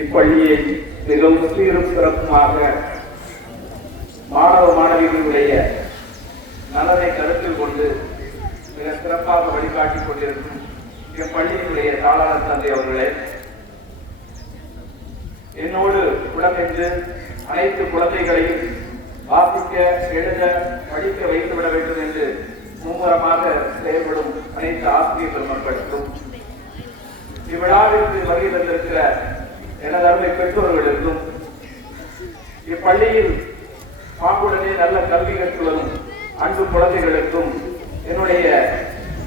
இப்பள்ளியை மிகவும் சீரும் சிறப்புமாக மாணவ மாணவிகளுடைய நலனை கருத்தில் கொண்டு மிக சிறப்பாக வழிகாட்டிக் கொண்டிருக்கும் இப்பள்ளியினுடைய தாளாளர் தந்தை அவர்களே, என்னோடு உடனிருந்து அனைத்து குழந்தைகளையும் வாசிக்க, எழுத, படிக்க வைத்துவிட வேண்டும் என்று மும்முரமாக செயல்படும் அனைத்து ஆசிரியர் பெருமக்களுக்கும், இவ்விழாவிற்கு வருகை தந்திருக்கிற எனது அருமை பெற்றோர்களுக்கும், இப்பள்ளியில் பாங்குடனே நல்ல கல்வி கற்று வரும் அன்பு குழந்தைகளுக்கும் என்னுடைய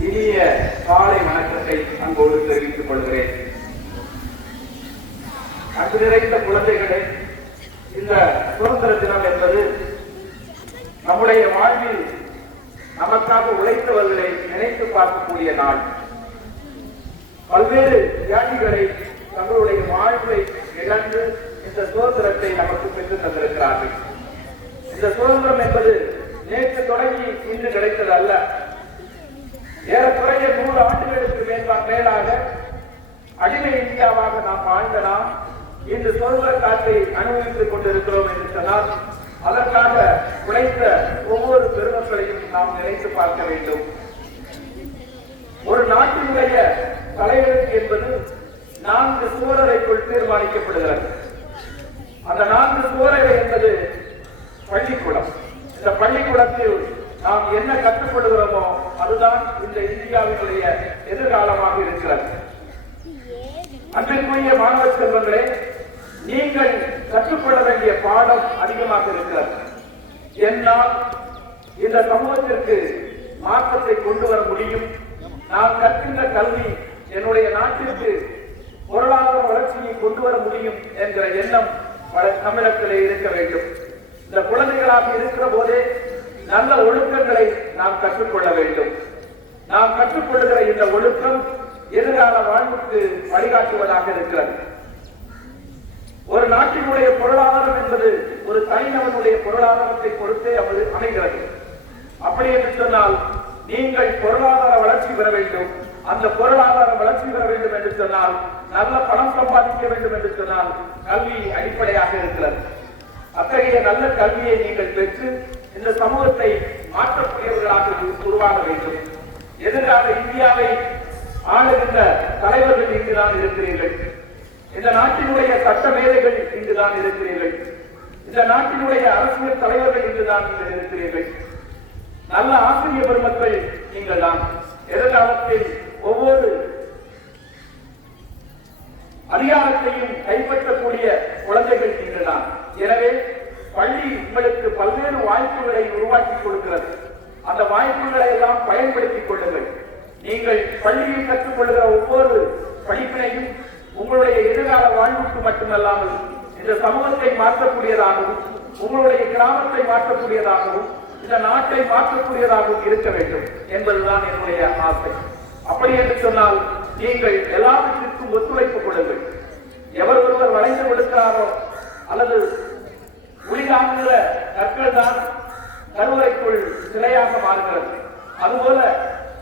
இனிய காலை வணக்கத்தை அன்போடு தெரிவித்துக் கொள்கிறேன். அன்பு நிறைந்த குழந்தைகளே, இந்த சுதந்திர தினம் என்பது நம்முடைய வாழ்வில் நமக்காக உழைத்தவர்களை நினைத்து பார்க்கக்கூடிய நாள். பல்வேறு தியாகிகளை தங்களுடைய வாழ்வை இழந்து இந்த சுதந்திரத்தை நமக்கு பெற்றுத் தந்திருக்கிறார்கள். இந்த சுதந்திரம் என்பது நேற்று தொடங்கி இன்று கிடைத்தது அல்ல. ஏறக்குறைய 100 ஆண்டுகளுக்கு மேலாக அடிமை இந்தியாவாக நாம் வாழ்ந்த நாம் இன்று சுதந்திர காற்றை அனுபவித்துக் கொண்டிருக்கிறோம் என்று சொன்னால், அதற்காக உழைத்த ஒவ்வொரு பெருமக்களையும் நாம் நினைத்து பார்க்க வேண்டும். ஒரு நாட்டினுடைய தலைவருக்கு என்பது 4 சுவரைக்குள் தீர்மானிக்கப்படுகிறது. அந்த 4 சுவரை என்பது பள்ளிக்கூடம். இந்த பள்ளிக்கூடத்தில் நாம் என்ன கற்றுக்கொள்கிறோமோ அதுதான் இந்த இந்தியாவினுடைய எதிர்காலமாக இருக்கிறது. அன்பிற்குரிய மாணவ செல்வங்களே, நீங்கள் கற்றுக்கொள்ள வேண்டிய பாடம் அதிகமாக இருக்கிறது. என்னால் இந்த சமூகத்திற்கு மாற்றத்தை கொண்டு வர முடியும், நான் கற்கின்ற கல்வி என்னுடைய நாட்டிற்கு பொருளாதார வளர்ச்சியை கொண்டு வர முடியும் என்கிற எண்ணம் தமிழகத்திலே இருக்க வேண்டும். இந்த குழந்தைகளாக இருக்கிற போதே நல்ல ஒழுக்கங்களை நாம் கற்றுக்கொள்ள வேண்டும். நாம் கற்றுக்கொள்கிற இந்த ஒழுக்கம் எதிர்கால வாழ்வுக்கு வழிகாட்டுவதாக இருக்கிறது. ஒரு நாட்டினுடைய பொருளாதாரம் என்பது ஒரு தனிநபனுடைய பொருளாதாரத்தை பொறுத்தே அமைகிறது. அப்படி என்று சொன்னால், நீங்கள் பொருளாதார வளர்ச்சி பெற வேண்டும். அந்த பொருளாதார வளர்ச்சி பெற வேண்டும் என்று சொன்னால், நல்ல பணம் சம்பாதிக்க வேண்டும் என்று சொன்னால் கல்வி அடிப்படையாக இருக்கிறது. அத்தகைய நல்ல கல்வியை நீங்கள் பெற்று இந்த சமூகத்தை மாற்றக்கூடியவர்களாக உருவாக வேண்டும். எதிர்கால இந்தியாவை ஆளுகின்ற தலைவர்கள் இங்குதான் இருக்கிறீர்கள். இந்த நாட்டினுடைய சட்ட மேதைகள் இங்குதான் இருக்கிறீர்கள். இந்த நாட்டினுடைய அரசியல் தலைவர்கள் இங்குதான் நீங்கள் இருக்கிறீர்கள். நல்ல ஆசிரியர் பெருமக்கள் நீங்கள் தான். எதிர்காலத்தில் ஒவ்வொரு அதிகாரத்தையும் கைப்பற்றக்கூடிய குழந்தைகள் நீங்கள் தான். எனவே பள்ளி உங்களுக்கு பல்வேறு வாய்ப்புகளை உருவாக்கி கொடுக்கிறது. அந்த வாய்ப்புகளை எல்லாம் பயன்படுத்திக் கொள்ளுங்கள். நீங்கள் பள்ளியில் கற்றுக்கொள்கிற ஒவ்வொரு படிப்பினையும் உங்களுடைய எதிர்கால வாழ்வுக்கு மட்டுமல்லாமல் இந்த சமூகத்தை மாற்றக்கூடியதாகவும், உங்களுடைய கிராமத்தை மாற்றக்கூடியதாகவும், இந்த நாட்டை மாற்றக்கூடியதாகவும் இருக்க வேண்டும் என்பதுதான் என்னுடைய ஆசை. அப்படி என்று சொன்னால், நீங்கள் எல்லாவற்றிற்கும் ஒத்துழைப்பு கொடுங்கள். எவர் ஒருவர் வளைந்து கொடுக்கிறாரோ அல்லது உளிதாங்குகிற கற்கள் தான் கருவறைக்குள் சிலையாக மாறுகிறது. அதுபோல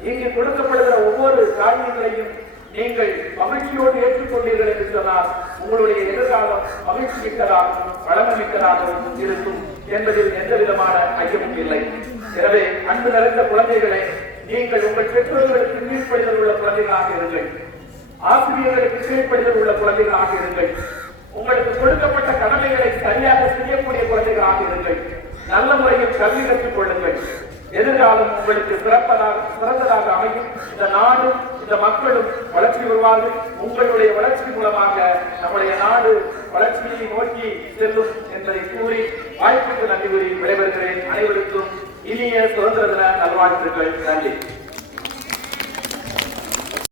இங்கு கொடுக்கப்படுகிற ஒவ்வொரு காரியங்களையும் நீங்கள் மகிழ்ச்சியோடு ஏற்றுக்கொண்டீர்கள் என்று சொன்னால் உங்களுடைய எதிர்காலம் மகிழ்ச்சி மிக்கதாகவும் வளமை மிக்கதாகவும் இருக்கும் என்பதில் எந்த விதமான ஐயமும் இல்லை. எனவே அன்பு நிறைந்த குழந்தைகளை, நீங்கள் உங்கள் பெற்றோர்களுக்கு கீழ்ப்படிதல் உள்ள குழந்தைகளாக இருங்கள். ஆசிரியர்களுக்கு கீழ்ப்படிதல் உள்ள குழந்தைகளாக இருங்கள். உங்களுக்கு கொடுக்கப்பட்ட கடமைகளை சரியாக செய்யக்கூடிய குழந்தைகளாக இருங்கள். நல்ல முறையில் கல்வி கற்றுக் கொள்ளுங்கள். எதிர்காலம் உங்களுக்கு சிறந்ததாக அமையும். இந்த நாடும் இந்த மக்களும் வளர்ச்சி வருவார்கள். உங்களுடைய வளர்ச்சி மூலமாக நம்முடைய நாடு வளர்ச்சியை நோக்கி செல்லும் என்பதை கூறி வாய்ப்புக்கு நன்றி கூறி விடைபெறுகிறேன். அனைவருக்கும் இனிய சுதந்திர தின நல்வாழ்த்துக்கள். நன்றி.